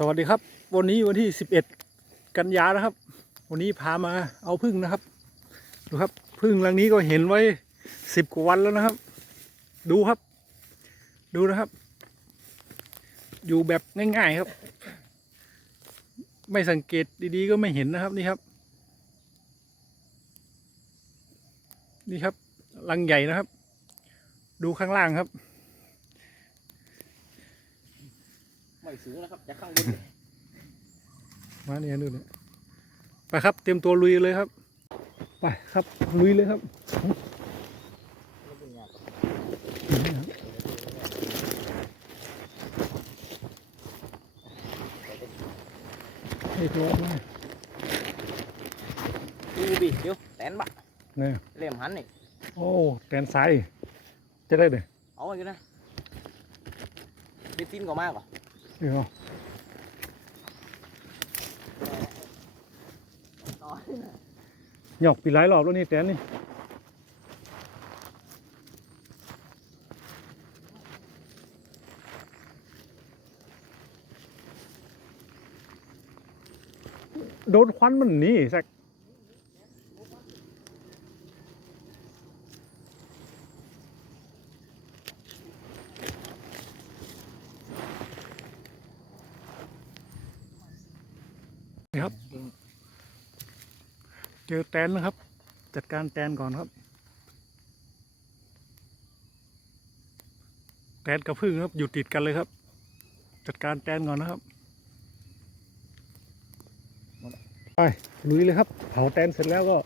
สวัสดีครับ วันนี้วันที่ 11 กันยานะครับ วันนี้พามาเอาพึ่งนะครับ ดูครับพึ่งรังนี้ก็เห็นไว้สิบกว่าวันแล้วนะครับ ดูครับ ดูนะครับ อยู่แบบง่าย ๆครับ ไม่สังเกตดีๆก็ไม่เห็นนะครับนี่ครับ นี่ครับรังใหญ่นะครับ ดูข้างล่างครับ ไม่สูงนะครับจะข้างบนมาเนี่ยดูเนี่ยไปครับเตรียมตัวลุยเลยครับ ไปครับลุยเลยครับเรียบร้อยมากดูบิเดี๋ยวแตนบะเนี่ยเล่มหันนี่โอ้แตนซ้ายจะได้เลยเอาไว้กันนะเบซินก็มากกว่า เดี๋ยวต่หยอกปีหลายรอบแล้วนี่แตนนี่โดนควันมันหนีสักนี่ครับ เจ อแตนนะครับ จัดการแตนก่อนครับ แตนกับพึ่งครับ อยู่ติดกันเลยครับ จัดการแตนก่อนนะครับไปลุยเลยครับเผาแตนเสร็จแล้วก็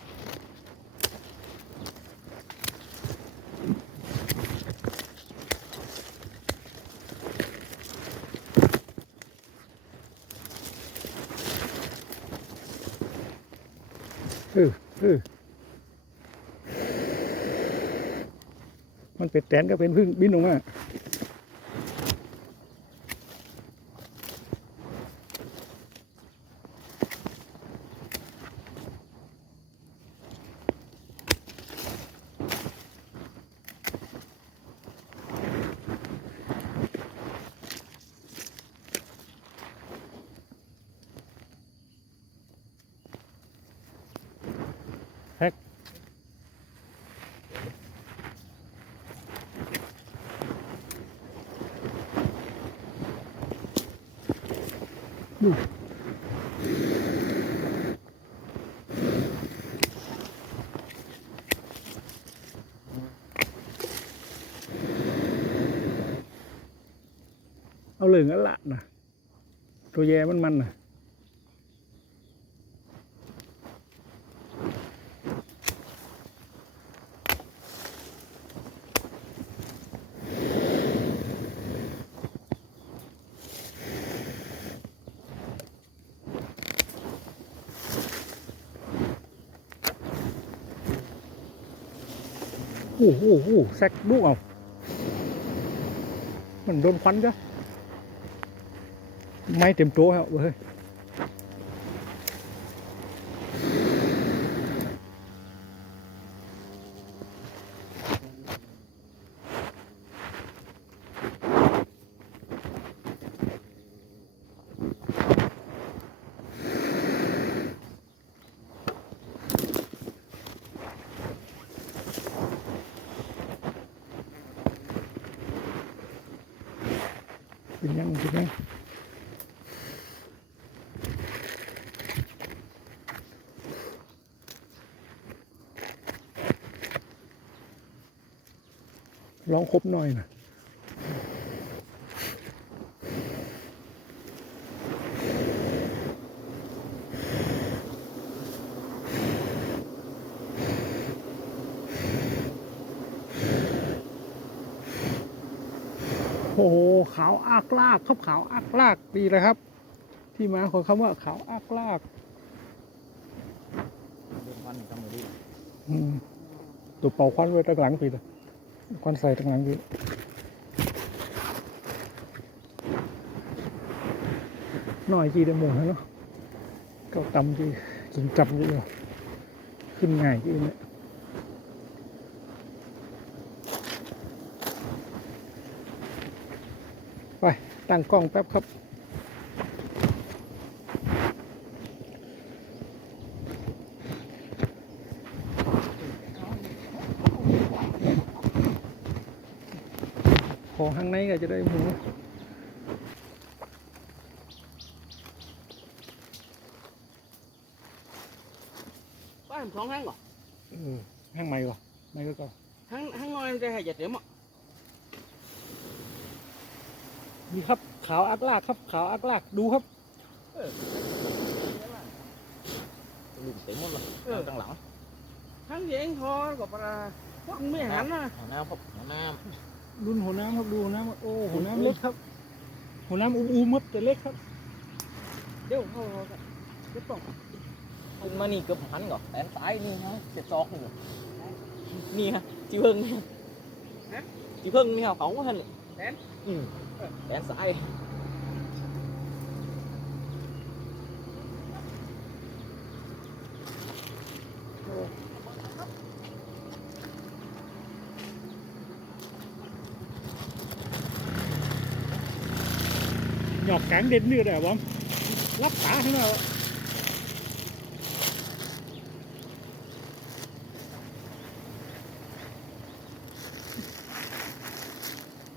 เออเออ มันเป็นแตนก็เป็นพึ่งบินออกมา เอาเลยงั้นละนะตัวแย่มันมันนะ โอ้โหโอ้โหแซกลูกเอา มันโดนควันจ้ะ ไม่ เต็มตัวครับเว้ยเป็นยังเป็นยังลองครบหน่อยนะ หขาวอักลากครับขาวอักลากดีเลยครับ ที่มาของคำว่าขาวอักลากตัวเป่าควันไว้ตั้งหลังปีละควันใส่ตั้งหลังปีหน่อยจีได้หมดแล้วเนาะก็ตำจีกินจับอยู่เลยขึ้นง่ายจีเนี่ย ตั้งกล้องแป๊บครับ ขอข้างในก็จะได้หมูบ้านสองห้างเหรออืห้างไหม่เหรอไม่ก็ก็ห้างห้างน้อยมันจะให้จัดเต็มอะ นี่ครับ ขาวอักลากครับ ขาวอักลากดูครับลุมเต็มหมดเลยเออตั้งหลังห้างเองพอกับปลาพวกไม่หันนะหัวน้ำครับหัวน้รุ่นหัวน้ำครับดูหัวน้ำโอ้หัวน้ำเล็กครับ หัวน้ำอุ้มๆครับแต่เล็กครับำเดี๋ยวเขาเขาจะต้องคุณมานี่เกือบหันก่อนแขนซ้ายนี่ฮะเจ็ดซอกนี่นี่ฮะจีเพิ่งนี่จีเพิ่งนี่ฮะเขาก็หันแขนอืม แขนซ้ายหยอกแกงเด่นนี่ได้บอมรับตาทั้งนั้นวะ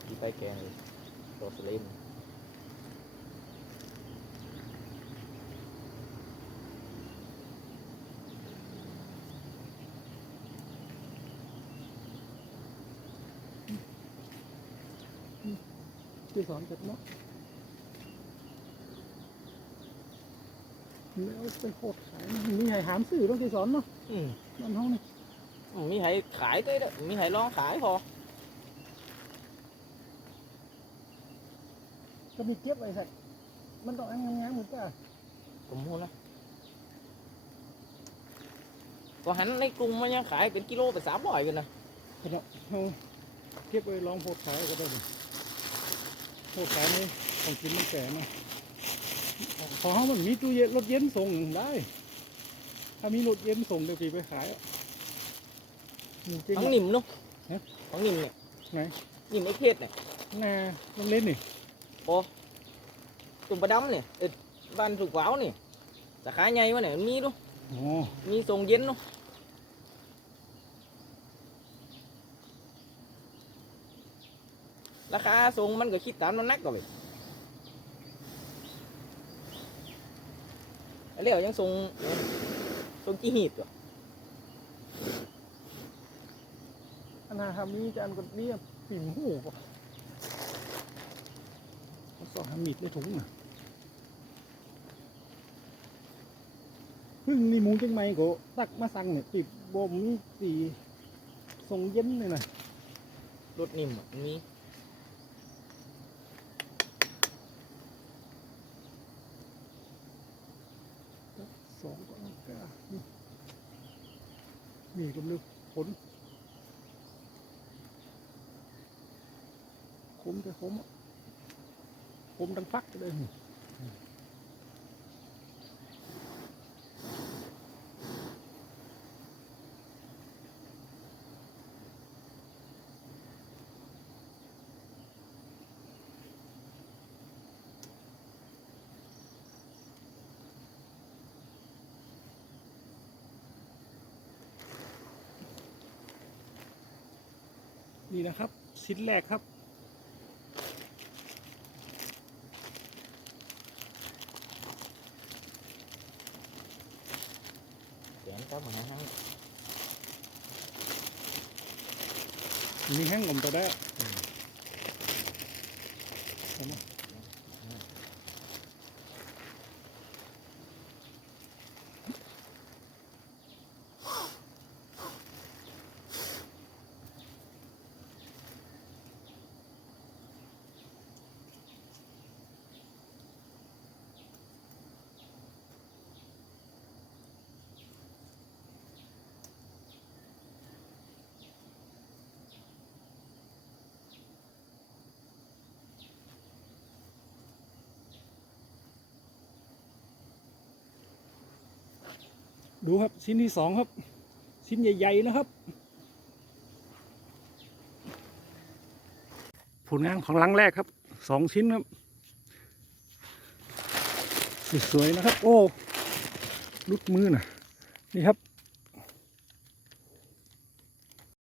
ที่ไปแกงเลย โรสลินที่สอนเสร็จเนาะแล้วไปโคตรขายมีไงหามสื่อต้องที่สอนเนาะอืมมันห้องนี่มีใครขาย tới đó มีใครลองขายพอ ก็มีเก็บไว้ใส่มันต้องอันงามๆเหมือนกันผมพูดนะก็หันในกรุงมันยังขายเป็นกิโลไปสามร้อยกันนะขณะเราเก็บไว้ลองโพดขายก็ได้ดิโพดขายนี่ของกินมันแก่นะของเขามันมีตู้เย็นรถเย็นส่งได้ ถ้ามีรถเย็นส่งเดี๋ยวปีไปขายอะจริงทั้งนิ่มเนาะฮะทั้งนิ่มเนี่ยไหน นิ่มไอ้เพชรเนี่ย น่าต้องเล่นนี่ ตุ่มประดำเนี่ยเอ็ดบ้านถูกว้าวนี่สาขาใหญ่วะเนี่ยมีดูอ๋อมีส่งเย็นเนาะราคาส่งมันก็คิดตามน้ำหนักก็ไปแล้วยังส่งส่งกี่หีบตัวอันนาทำนี้จานกดนี่ปิ่มหูป่ะเขา สอนทำมีดในถุงน่ะพึ่งนี่หมูจังไม่ก็ตักมาสั่งเนี่ยปิดบ่มสีส่งเย็นเลยนะรถนิ่มอะมันมีสองก็กานี่นี่กำลังผลคมแต่คมอะ คมดังฟักเลยนี่นะครับชิ้นแรกครับ แขนก็เหมือนห้าง มีแห้งผมตัว ได้ ดูครับชิ้นที่สองครับ ชิ้นใหญ่ๆนะครับ ผลงานของหลังแรกครับสองชิ้นครับสวยๆนะครับ โอ้ลุดมือนะนี่ครับ